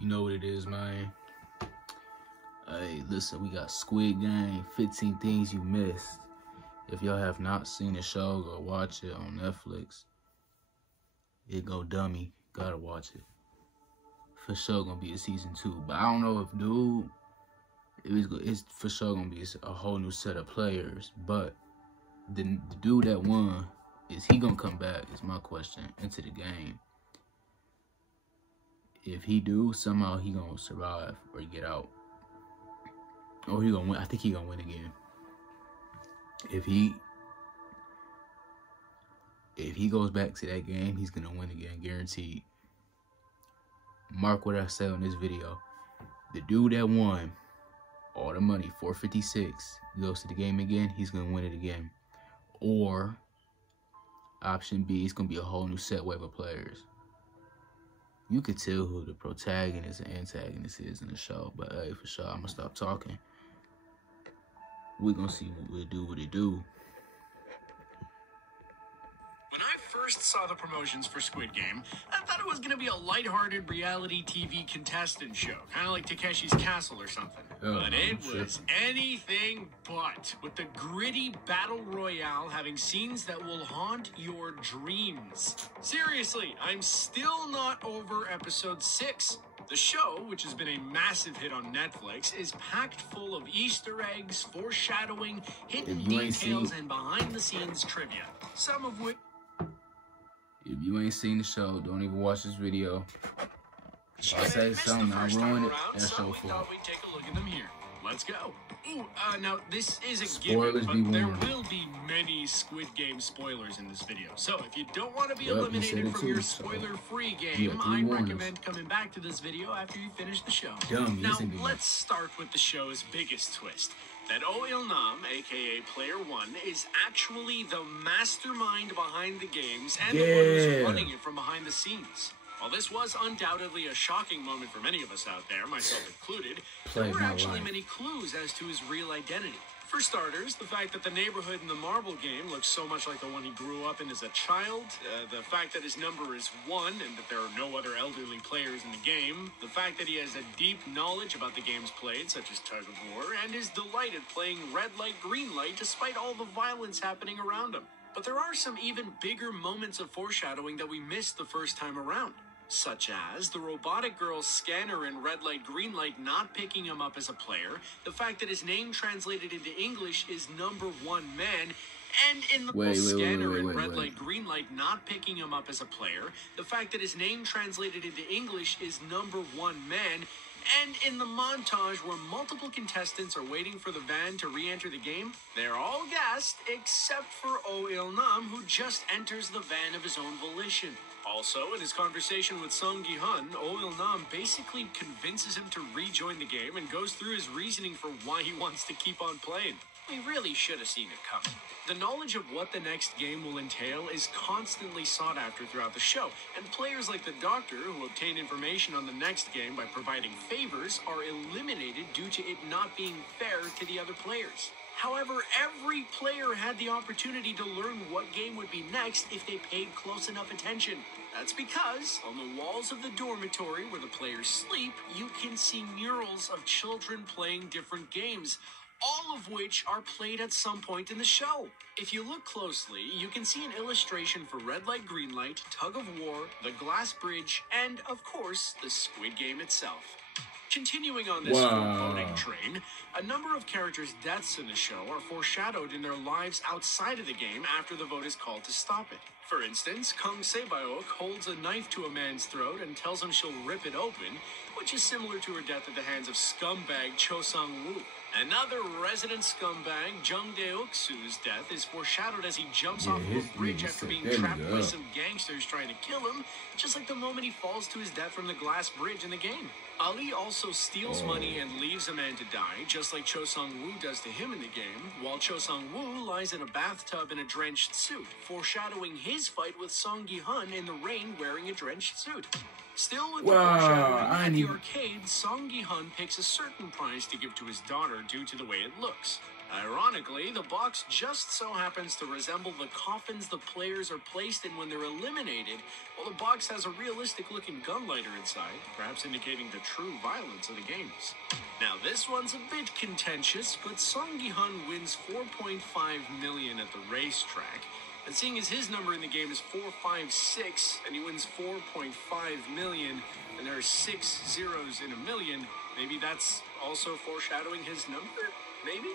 You know what it is, man. Hey, listen, we got Squid Game, 15 Things You Missed. If y'all have not seen the show, go watch it on Netflix. It go dummy. Gotta watch it. For sure gonna be a season 2. But I don't know if, dude, it's for sure gonna be a whole new set of players. But the dude that won, is he gonna come back, is my question, into the game. If he do, somehow he gonna survive or get out. Or he gonna win. I think he gonna win again. If he goes back to that game, he's gonna win again, guaranteed. Mark what I said on this video. The dude that won all the money, 456, goes to the game again, he's gonna win it again. Or option B, it's gonna be a whole new set wave of players. You could tell who the protagonist and antagonist is in the show, but hey, for sure, I'm gonna stop talking. We're gonna see what it do. When I first saw the promotions for Squid Game, I thought it was gonna be a lighthearted reality TV contestant show, kind of like Takeshi's Castle or something. But it was anything but, with the gritty battle royale having scenes that will haunt your dreams. Seriously, I'm still not over episode 6. The show, which has been a massive hit on Netflix, is packed full of Easter eggs, foreshadowing, hidden details, and behind-the-scenes trivia. Some of which... If you ain't seen the show, don't even watch this video. If I say something, I ruin it, that's your fault. We'd take a look at them here. Let's go. Ooh, now this is a Spoilers given, but there warned. will be many Squid Game spoilers in this video. So if you don't want to be eliminated from your spoiler-free game, I recommend coming back to this video after you finish the show. Now, let's start with the show's biggest twist. That Oh Il-nam, aka Player 1, is actually the mastermind behind the games and the one who's running it from behind the scenes. While this was undoubtedly a shocking moment for many of us out there, myself included, there were actually many clues as to his real identity. For starters, the fact that the neighborhood in the marble game looks so much like the one he grew up in as a child, the fact that his number is 1 and that there are no other elderly players in the game, the fact that he has a deep knowledge about the games played, such as Tug of War, and his delight at playing red light, green light despite all the violence happening around him. But there are some even bigger moments of foreshadowing that we missed the first time around. Such as the robotic girl's scanner in red light, green light not picking him up as a player, the fact that his name translated into English is number 1 man, and in the scanner in red light, green light not picking him up as a player, the fact that his name translated into English is number 1 man, and in the montage where multiple contestants are waiting for the van to re-enter the game, they're all gassed except for Oh Il-nam, who just enters the van of his own volition. Also, in his conversation with Song Gi-hun, Oh Il-nam basically convinces him to rejoin the game and goes through his reasoning for why he wants to keep on playing. We really should have seen it coming. The knowledge of what the next game will entail is constantly sought after throughout the show, and players like the Doctor, who obtain information on the next game by providing favors, are eliminated due to it not being fair to the other players. However, every player had the opportunity to learn what game would be next if they paid close enough attention. That's because on the walls of the dormitory where the players sleep, you can see murals of children playing different games, all of which are played at some point in the show. If you look closely, you can see an illustration for Red Light, Green Light, Tug of War, the Glass Bridge, and, of course, the Squid Game itself. Continuing on this voting train, a number of characters' deaths in the show are foreshadowed in their lives outside of the game after the vote is called to stop it. For instance, Kang Se-byok holds a knife to a man's throat and tells him she'll rip it open, which is similar to her death at the hands of scumbag Cho Sang-woo. Another resident scumbag, Jung Deok-soo's death is foreshadowed as he jumps off of a bridge after being trapped by some gangsters trying to kill him, just like the moment he falls to his death from the glass bridge in the game. Ali also steals money and leaves a man to die, just like Cho Sang-woo does to him in the game, while Cho Sang-woo lies in a bathtub in a drenched suit, foreshadowing his fight with Song Gi-hun in the rain wearing a drenched suit. Still with the foreshadowing, at the arcade, Song Gi-hun picks a certain prize to give to his daughter due to the way it looks. Ironically, the box just so happens to resemble the coffins the players are placed in when they're eliminated, while the box has a realistic-looking gun lighter inside, perhaps indicating the true violence of the games. Now, this one's a bit contentious, but Song Gi-hun wins $4.5 million at the racetrack. And seeing as his number in the game is 456, and he wins $4.5 million, and there are 6 zeros in a million, maybe that's also foreshadowing his number? Maybe?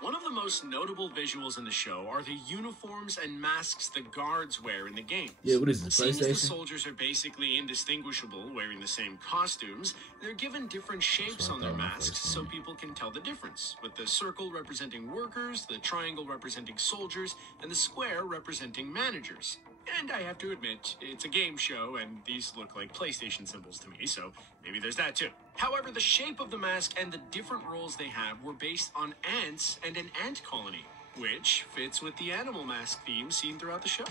One of the most notable visuals in the show are the uniforms and masks the guards wear in the game. Yeah, what is this, Seeing PlayStation? as the soldiers are basically indistinguishable, wearing the same costumes, they're given different shapes on their masks so people can tell the difference, with the circle representing workers, the triangle representing soldiers, and the square representing managers. And I have to admit, it's a game show, and these look like PlayStation symbols to me, so maybe there's that too. However, the shape of the mask and the different roles they have were based on ants and an ant colony, which fits with the animal mask theme seen throughout the show.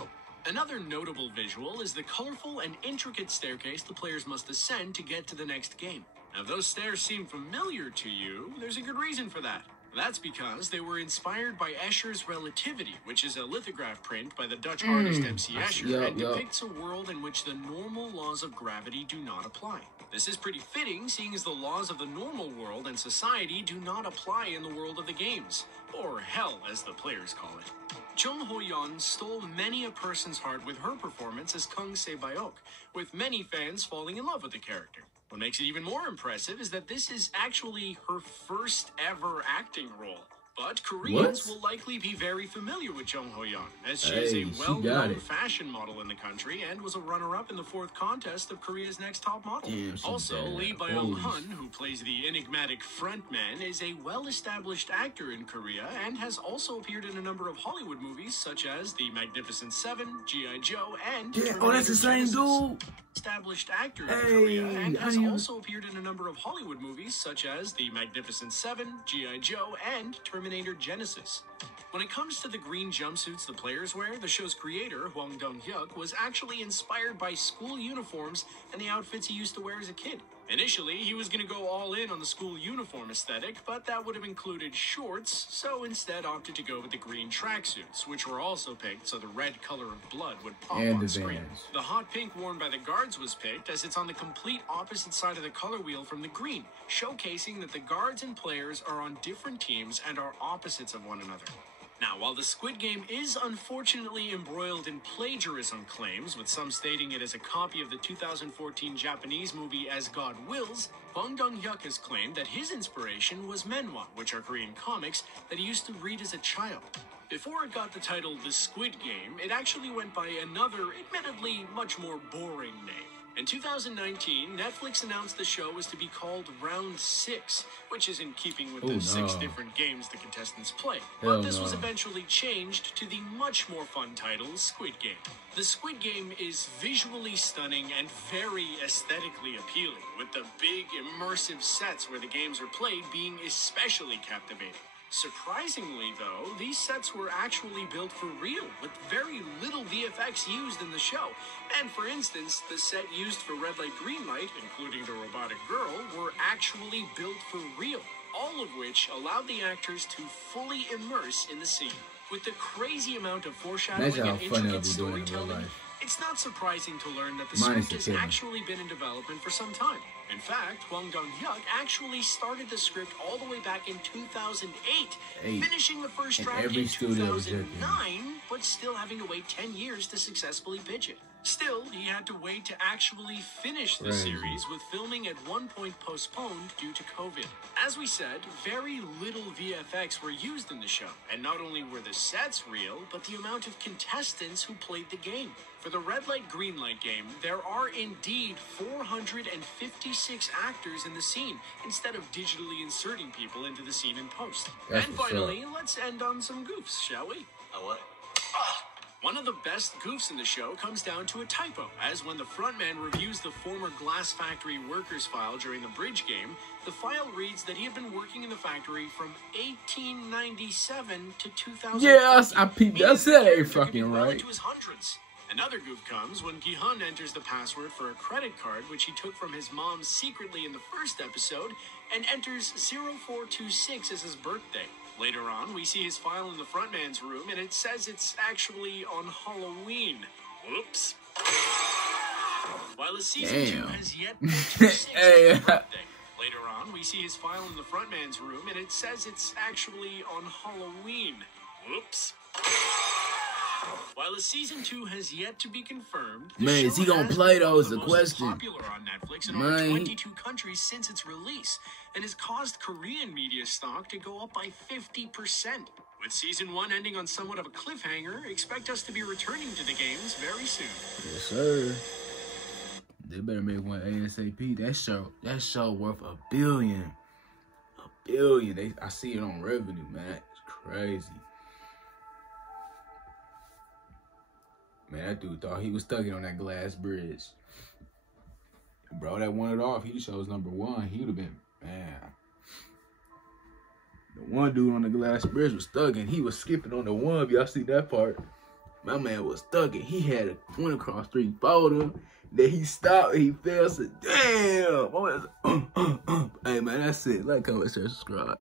Another notable visual is the colorful and intricate staircase the players must ascend to get to the next game. Now, if those stairs seem familiar to you, there's a good reason for that. That's because they were inspired by Escher's Relativity, which is a lithograph print by the Dutch artist MC Escher, and depicts a world in which the normal laws of gravity do not apply. This is pretty fitting, seeing as the laws of the normal world and society do not apply in the world of the games, or hell as the players call it. Jung Ho-yeon stole many a person's heart with her performance as Kung Se-bayok, with many fans falling in love with the character. What makes it even more impressive is that this is actually her first ever acting role. But Koreans will likely be very familiar with Jung Ho-yeon, as she is a well-known fashion model in the country and was a runner-up in the 4th contest of Korea's Next Top Model. Also, Lee Byung-hun, who plays the enigmatic frontman, is a well-established actor in Korea and has also appeared in a number of Hollywood movies such as The Magnificent Seven, G.I. Joe, and that's the same dude. Established actor in Korea and has also appeared in a number of Hollywood movies such as The Magnificent Seven, G.I. Joe, and Terminator Genesis. When it comes to the green jumpsuits the players wear, the show's creator, Hwang Dong-hyuk, was actually inspired by school uniforms and the outfits he used to wear as a kid. Initially, he was going to go all in on the school uniform aesthetic, but that would have included shorts, so instead opted to go with the green tracksuits, which were also picked so the red color of blood would pop on screen. The hot pink worn by the guards was picked as it's on the complete opposite side of the color wheel from the green, showcasing that the guards and players are on different teams and are opposites of one another. Now, while the Squid Game is unfortunately embroiled in plagiarism claims, with some stating it as a copy of the 2014 Japanese movie As God Wills, Hwang Dong-hyuk has claimed that his inspiration was manhwa, which are Korean comics that he used to read as a child. Before it got the title The Squid Game, it actually went by another, admittedly much more boring name. In 2019, Netflix announced the show was to be called Round 6, which is in keeping with the 6 different games the contestants play. But this was eventually changed to the much more fun title, Squid Game. The Squid Game is visually stunning and very aesthetically appealing, with the big, immersive sets where the games are played being especially captivating. Surprisingly, though, these sets were actually built for real, with very little VFX used in the show. And for instance, the set used for Red Light, Green Light, including the robotic girl, were actually built for real, all of which allowed the actors to fully immerse in the scene. With the crazy amount of foreshadowing and intricate storytelling, it's not surprising to learn that the script has actually been in development for some time. In fact, Hwang Dong-hyuk actually started the script all the way back in 2008, finishing the first draft in 2009, but still having to wait 10 years to successfully pitch it. Still, he had to wait to actually finish the series, with filming at one point postponed due to COVID. As we said, very little VFX were used in the show, and not only were the sets real, but the amount of contestants who played the game. For the Red Light, Green Light game, there are indeed 456 actors in the scene, instead of digitally inserting people into the scene in post. And finally, let's end on some goofs, shall we? What? One of the best goofs in the show comes down to a typo, as when the frontman reviews the former glass factory workers file during the bridge game, the file reads that he had been working in the factory from 1897 to 2000. Yes, I peeped. That's it, fucking right. Into his hundreds. Another goof comes when Gi-hun enters the password for a credit card, which he took from his mom secretly in the first episode, and enters 0426 as his birthday. Later on, we see his file in the frontman's room, and it says it's actually on Halloween. Whoops. While the season 2 has yet to his birthday. Later on, we see his file in the frontman's room, and it says it's actually on Halloween. Whoops. While the season 2 has yet to be confirmed, man, is he gonna play though? Is the question. Popular on Netflix in over 22 countries since its release, and has caused Korean media stock to go up by 50%. With season 1 ending on somewhat of a cliffhanger, expect us to be returning to the games very soon. Yes, sir. They better make one ASAP. That show worth $1 billion. $1 billion. I see it on revenue, man. It's crazy. Man, that dude thought he was stuck on that glass bridge. Bro, that won it off. He chose #1. He would have been, man. The one dude on the glass bridge was stuck and he was skipping on the one. Y'all see that part? My man was stuck and he had a one across 3 photo. Then he stopped and he fell. Said, damn. Hey, man, that's it. Like, comment, share, subscribe.